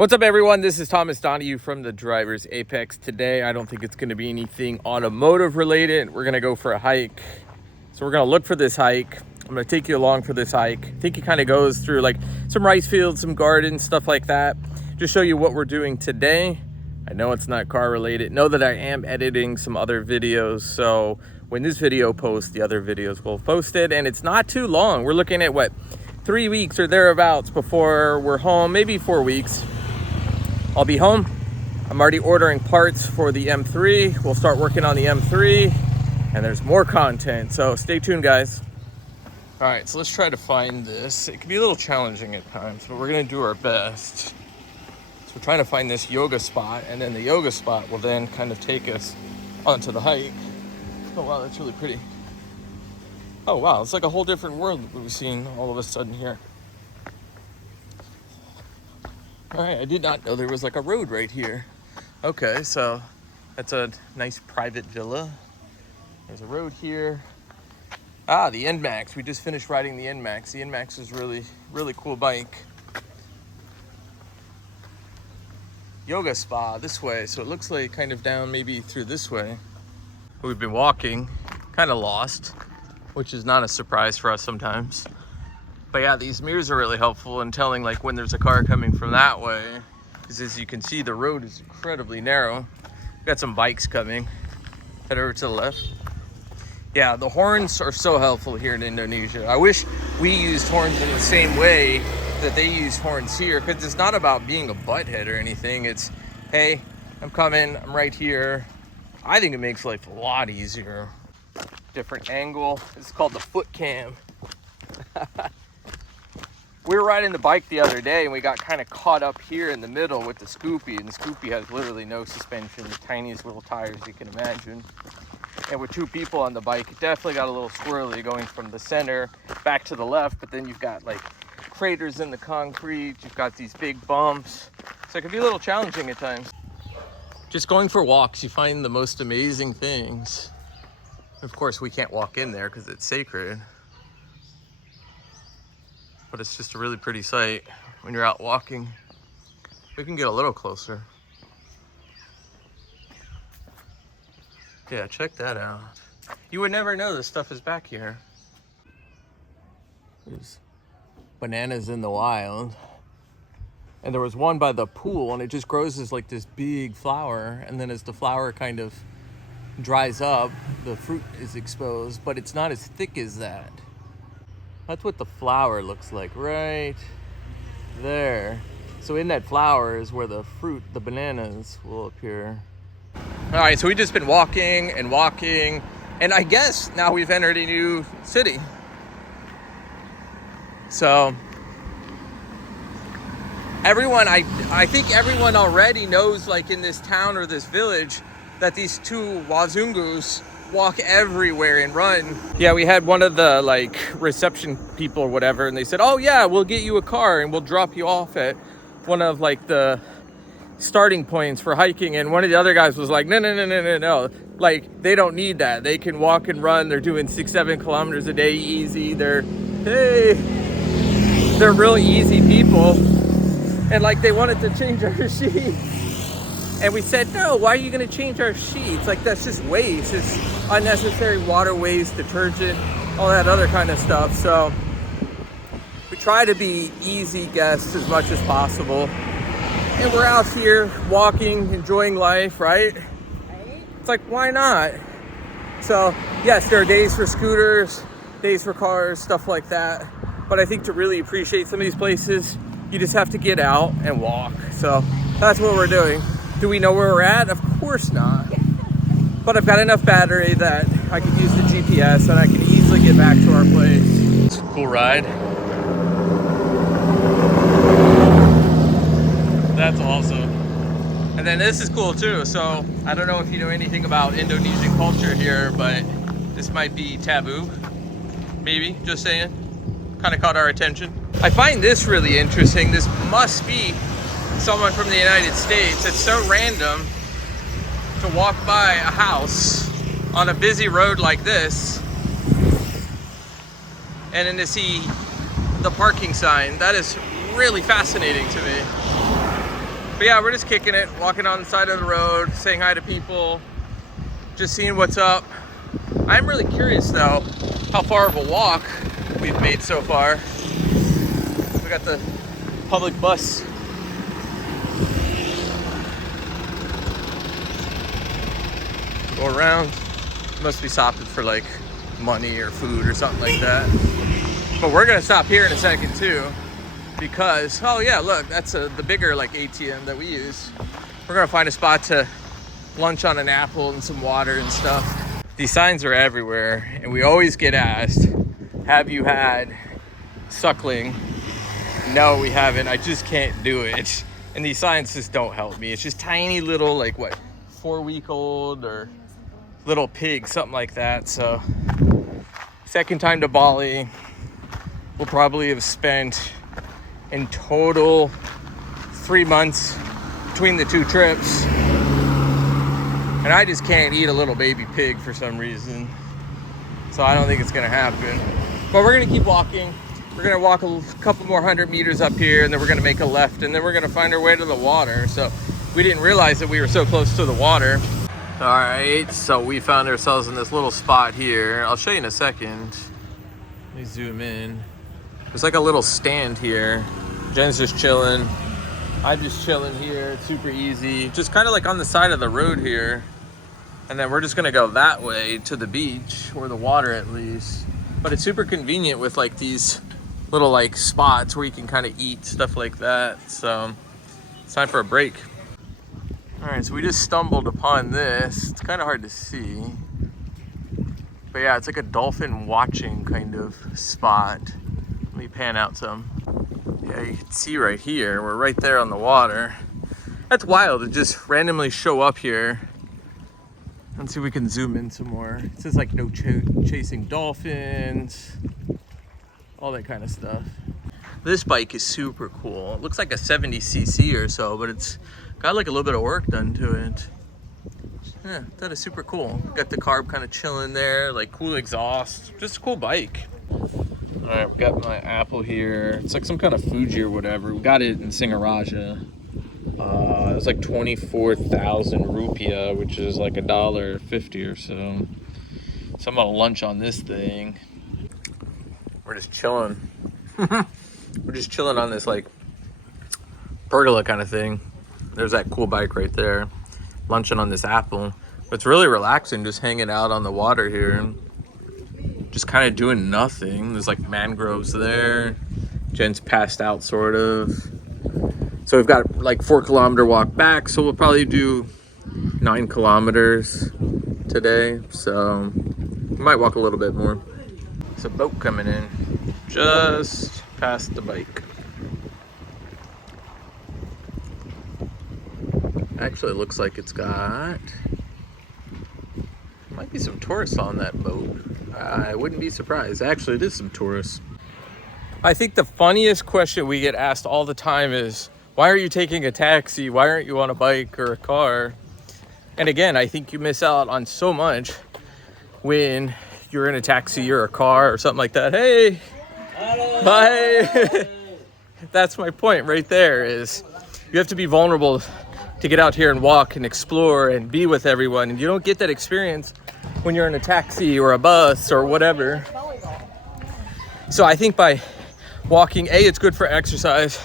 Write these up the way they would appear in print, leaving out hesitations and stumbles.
What's up, everyone? This is Thomas Donahue from the Drivers Apex. Today, I don't think it's going to be anything automotive related. We're going to go for a hike. So we're going to look for this hike. I'm going to take you along for this hike. I think it kind of goes through like some rice fields, some gardens, stuff like that. Just show you what we're doing today. I know it's not car related. Know that I am editing some other videos. So when this video posts, the other videos will post it. And it's not too long. We're looking at what, 3 weeks or thereabouts before we're home, maybe 4 weeks. I'll be home. I'm already ordering parts for the M3. We'll start working on the M3 and there's more content. So stay tuned, guys. All right, so let's try to find this. It can be a little challenging at times, but we're gonna do our best. So we're trying to find this yoga spot, and then the yoga spot will then kind of take us onto the hike. Oh wow, that's really pretty. Oh wow, it's like a whole different world that we've seen all of a sudden here. All right, I did not know there was like a road right here. Okay, so that's a nice private villa. There's a road here. Ah, the NMAX. We just finished riding the NMAX. The NMAX is really cool bike. Yoga spa this way. So it looks like kind of down maybe through this way. We've been walking, kind of lost, which is not a surprise for us sometimes. But yeah, these mirrors are really helpful in telling like when there's a car coming from that way. Because as you can see, the road is incredibly narrow. We've got some bikes coming. Head over to the left. Yeah, the horns are so helpful here in Indonesia. I wish we used horns in the same way that they use horns here, because it's not about being a butthead or anything. It's, hey, I'm coming, I'm right here. I think it makes life a lot easier. Different angle. It's called the foot cam. We were riding the bike the other day and we got kind of caught up here in the middle with the Scoopy, and the Scoopy has literally no suspension, the tiniest little tires you can imagine. And with two people on the bike, it definitely got a little squirrely going from the center back to the left, but then you've got like craters in the concrete, you've got these big bumps. So it can be a little challenging at times. Just going for walks, you find the most amazing things. Of course, we can't walk in there because it's sacred. But it's just a really pretty sight when you're out walking. We can get a little closer. Yeah, check that out. You would never know this stuff is back here. There's bananas in the wild. And there was one by the pool, and it just grows as like this big flower. And then as the flower kind of dries up, the fruit is exposed, but it's not as thick as that. That's what the flower looks like right there. So in that flower is where the fruit, the bananas, will appear. All right, so we've just been walking and walking, and I guess now we've entered a new city. So everyone, I think everyone already knows, like in this town or this village, that these two Wazungus walk everywhere and run. Yeah, we had one of the like reception people or whatever, and they said, oh yeah, we'll get you a car and we'll drop you off at one of like the starting points for hiking. And one of the other guys was like, no, like they don't need that, they can walk and run. They're doing 6-7 kilometers a day easy. They're really easy people. And like they wanted to change our sheets. And we said, no, why are you going to change our sheets? Like, that's just waste. It's unnecessary water waste, detergent, all that other kind of stuff. So we try to be easy guests as much as possible. And we're out here walking, enjoying life, right? It's like, why not? So yes, there are days for scooters, days for cars, stuff like that. But I think to really appreciate some of these places, you just have to get out and walk. So that's what we're doing. Do we know where we're at? Of course not. But I've got enough battery that I can use the GPS and I can easily get back to our place. It's a cool ride. That's awesome. And then this is cool too. So I don't know if you know anything about Indonesian culture here, but this might be taboo. Maybe, just saying. Kind of caught our attention. I find this really interesting. This must be someone from the United States. It's so random to walk by a house on a busy road like this and then to see the parking sign. That is really fascinating to me. But yeah, we're just kicking it, walking on the side of the road, saying hi to people, just seeing what's up. I'm really curious though, how far of a walk we've made so far. We got the public bus. Go around. Must be stopping for like money or food or something like that. But we're gonna stop here in a second too, because, oh yeah, look, that's the bigger like ATM that we use. We're gonna find a spot to lunch on an apple and some water and stuff. These signs are everywhere, and we always get asked, have you had suckling? No, we haven't. I just can't do it. And these signs just don't help me. It's just tiny little, like what, 4-week-old or little pig, something like that. So second time to Bali. We'll probably have spent in total 3 months between the two trips, and I just can't eat a little baby pig for some reason, so I don't think it's gonna happen. But we're gonna keep walking. We're gonna walk a couple more 100 meters up here, and then we're gonna make a left, and then we're gonna find our way to the water. So we didn't realize that we were so close to the water. All right, so we found ourselves in this little spot here. I'll show you in a second. Let me zoom in. There's like a little stand here. Jen's just chilling. I'm just chilling here. It's super easy. Just kind of like on the side of the road here. And then we're just gonna go that way to the beach, or the water at least. But it's super convenient with like these little like spots where you can kind of eat, stuff like that. So it's time for a break. All right, so we just stumbled upon this. It's kind of hard to see. But yeah, it's like a dolphin watching kind of spot. Let me pan out some. Yeah, you can see right here, we're right there on the water. That's wild to just randomly show up here. Let's see if we can zoom in some more. It says like no chasing dolphins, all that kind of stuff. This bike is super cool. It looks like a 70cc or so, but it's got like a little bit of work done to it. Yeah, that is super cool. Got the carb kind of chilling there, like cool exhaust. Just a cool bike. All right, we got my apple here. It's like some kind of Fuji or whatever. We got it in Singaraja. It was like 24,000 rupiah, which is like $1.50 or so. So I'm gonna lunch on this thing. We're just chilling. We're just chilling on this like pergola kind of thing. There's that cool bike right there. Lunching on this apple. It's really relaxing just hanging out on the water here. Just kind of doing nothing. There's like mangroves there. Jen's passed out sort of. So we've got like 4-kilometer walk back. So we'll probably do 9 kilometers today. So we might walk a little bit more. There's a boat coming in just past the bike. Actually, it looks like it's got, might be some tourists on that boat. I wouldn't be surprised. Actually, it is some tourists. I think the funniest question we get asked all the time is, why are you taking a taxi? Why aren't you on a bike or a car? And again, I think you miss out on so much when you're in a taxi or a car or something like that. Hey, bye. That's my point right there, is you have to be vulnerable to get out here and walk and explore and be with everyone. And you don't get that experience when you're in a taxi or a bus or whatever. So I think by walking, A, it's good for exercise.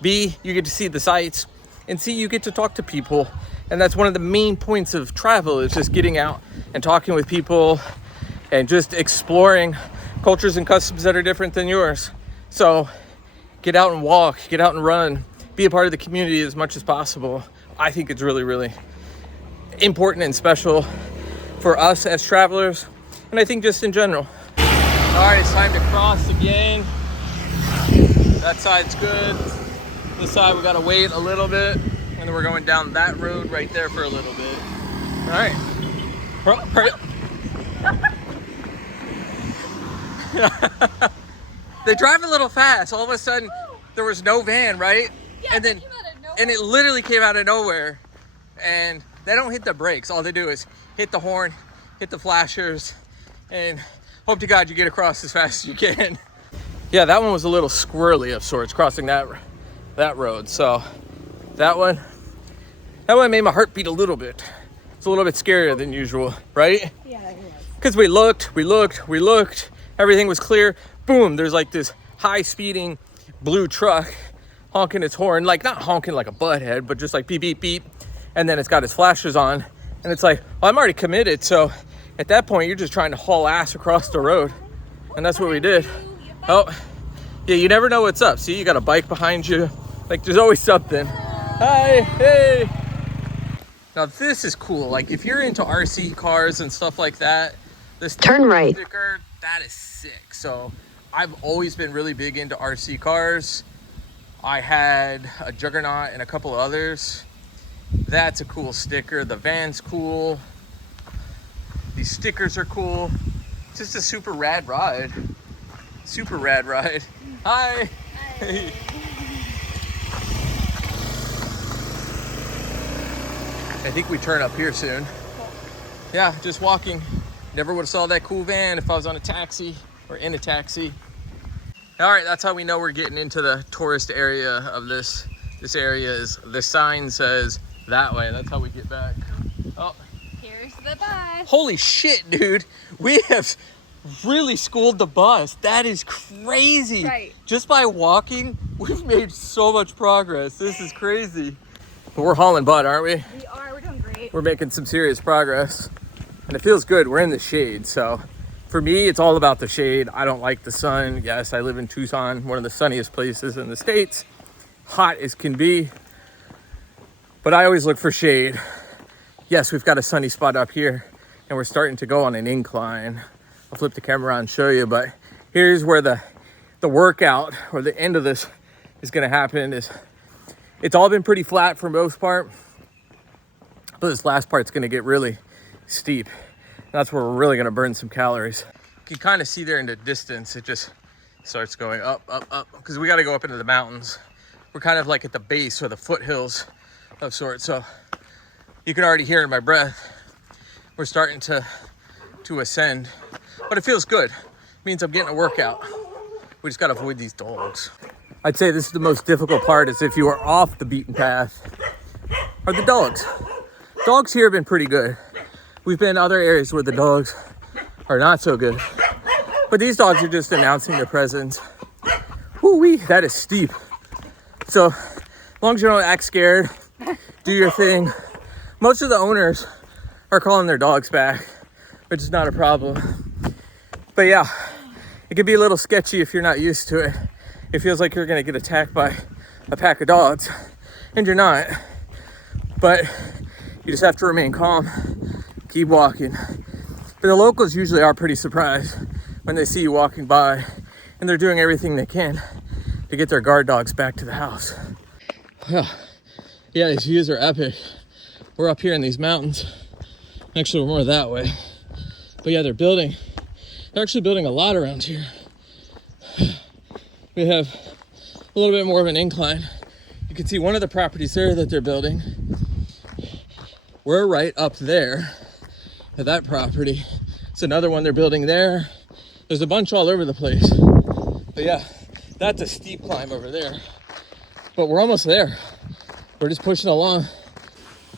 B, you get to see the sights. And C, you get to talk to people. And that's one of the main points of travel, is just getting out and talking with people and just exploring cultures and customs that are different than yours. So get out and walk, get out and run. Be a part of the community as much as possible. I think it's really, really important and special for us as travelers, and I think just in general. All right, it's time to cross again. That side's good. This side we gotta wait a little bit, and then we're going down that road right there for a little bit. All right. They drive a little fast. All of a sudden, there was no van, right? Yeah, and then, and it literally came out of nowhere. And they don't hit the brakes. All they do is hit the horn, hit the flashers, and hope to God you get across as fast as you can. Yeah, that one was a little squirrely of sorts, crossing that that road. So that one made my heart beat a little bit. It's a little bit scarier than usual, right? Yeah, it was. Because we looked, everything was clear. Boom, there's like this high speeding blue truck honking its horn, like not honking like a butthead, but just like beep, beep, beep. And then it's got its flashers on. And it's like, well, I'm already committed. So at that point, you're just trying to haul ass across the road. And that's what we did. Oh, yeah, you never know what's up. See, you got a bike behind you. Like there's always something. Hi, hey. Now this is cool. Like if you're into RC cars and stuff like that, this turn right sticker, that is sick. So I've always been really big into RC cars. I had a Juggernaut and a couple others. That's a cool sticker. The van's cool. These stickers are cool. It's just a super rad ride. Super rad ride. Hi. Hey. I think we turn up here soon. Yeah, just walking. Never would have saw that cool van if I was on a taxi or in a taxi. All right, that's how we know we're getting into the tourist area of this. This area is, the sign says that way. That's how we get back. Oh, Here's the bus. holy shit, dude. We have really schooled the bus. That is crazy. Right. Just by walking, we've made so much progress. This is crazy. But we're hauling butt, aren't we? We are. We're doing great. We're making some serious progress. And it feels good. We're in the shade. So for me, it's all about the shade. I don't like the sun. Yes, I live in Tucson, one of the sunniest places in the States. Hot as can be. But I always look for shade. Yes, we've got a sunny spot up here. And we're starting to go on an incline. I'll flip the camera around and show you. But here's where the workout, or the end of this, is going to happen. It's all been pretty flat for most part. But this last part's going to get really steep. That's where we're really going to burn some calories. You can kind of see there in the distance, it just starts going up, up, up, because we got to go up into the mountains. We're kind of like at the base or the foothills of sorts. So you can already hear in my breath, we're starting to ascend, but it feels good. It means I'm getting a workout. We just got to avoid these dogs. I'd say this is the most difficult part, is if you are off the beaten path, are the dogs. Dogs here have been pretty good. We've been in other areas where the dogs are not so good. But these dogs are just announcing their presence. Woo-wee, that is steep. So as long as you don't act scared, do your thing. Most of the owners are calling their dogs back, which is not a problem. But yeah, it can be a little sketchy if you're not used to it. It feels like you're gonna get attacked by a pack of dogs, and you're not. But you just have to remain calm, keep walking. But the locals usually are pretty surprised when they see you walking by, and they're doing everything they can to get their guard dogs back to the house. Well, yeah, these views are epic. We're up here in these mountains. Actually, we're more that way. But yeah, they're actually building a lot around here. We have a little bit more of an incline. You can see one of the properties there that they're building. We're right up there at that property. It's another one they're building there. There's a bunch all over the place. But yeah, that's a steep climb over there. But we're almost there. We're just pushing along.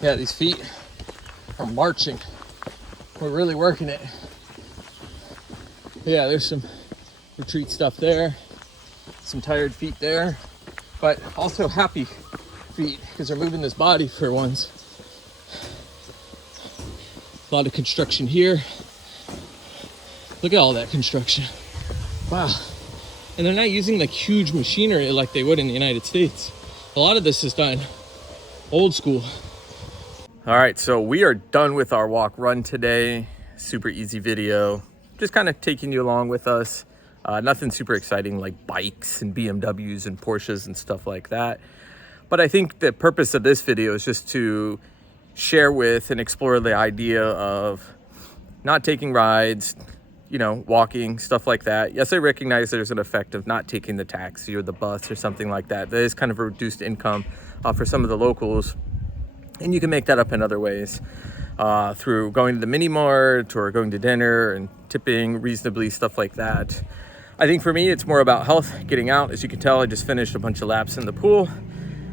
Yeah, these feet are marching. We're really working it. But yeah, there's some retreat stuff there. Some tired feet there. But also happy feet, because they're moving this body for once. A lot of construction here. Look at all that construction. Wow. And they're not using like huge machinery like they would in the United States. A lot of this is done old school. All right, so we are done with our walk run today. Super easy video. Just kind of taking you along with us. Nothing super exciting like bikes and BMWs and Porsches and stuff like that. But I think the purpose of this video is just to share with and explore the idea of not taking rides, you know, walking, stuff like that. Yes, I recognize there's an effect of not taking the taxi or the bus or something like that. That is kind of a reduced income for some of the locals. And you can make that up in other ways through going to the mini mart or going to dinner and tipping reasonably, stuff like that. I think for me, it's more about health, getting out. As you can tell, I just finished a bunch of laps in the pool.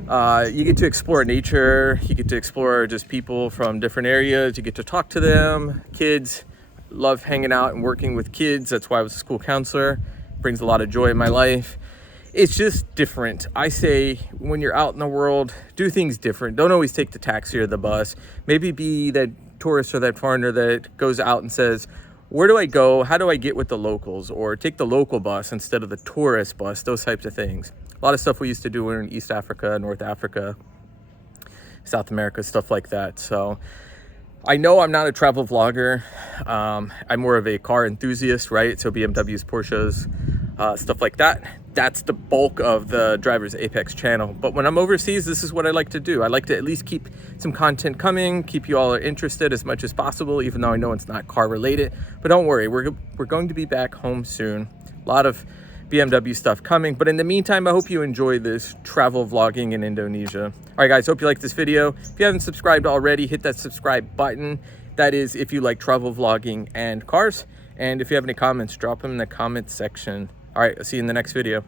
You get to explore nature. You get to explore just people from different areas. You get to talk to them. Kids, love hanging out and working with kids. That's why I was a school counselor. Brings a lot of joy in my life. It's just different. I say when you're out in the world, do things different. Don't always take the taxi or the bus. Maybe be that tourist or that foreigner that goes out and says, where do I go? How do I get with the locals? Or take the local bus instead of the tourist bus, those types of things. A lot of stuff we used to do in East Africa, North Africa, South America, stuff like that. So I know I'm not a travel vlogger. I'm more of a car enthusiast, right? So BMWs, Porsches, stuff like that. That's the bulk of the Drivers Apex channel. But when I'm overseas, this is what I like to do. I like to at least keep some content coming, keep you all interested as much as possible, even though I know it's not car related. But don't worry, we're going to be back home soon. A lot of BMW stuff coming. But in the meantime, I hope you enjoy this travel vlogging in Indonesia. All right, guys, hope you like this video. If you haven't subscribed already, hit that subscribe button. That is if you like travel vlogging and cars. And if you have any comments, drop them in the comment section. All right, I'll see you in the next video.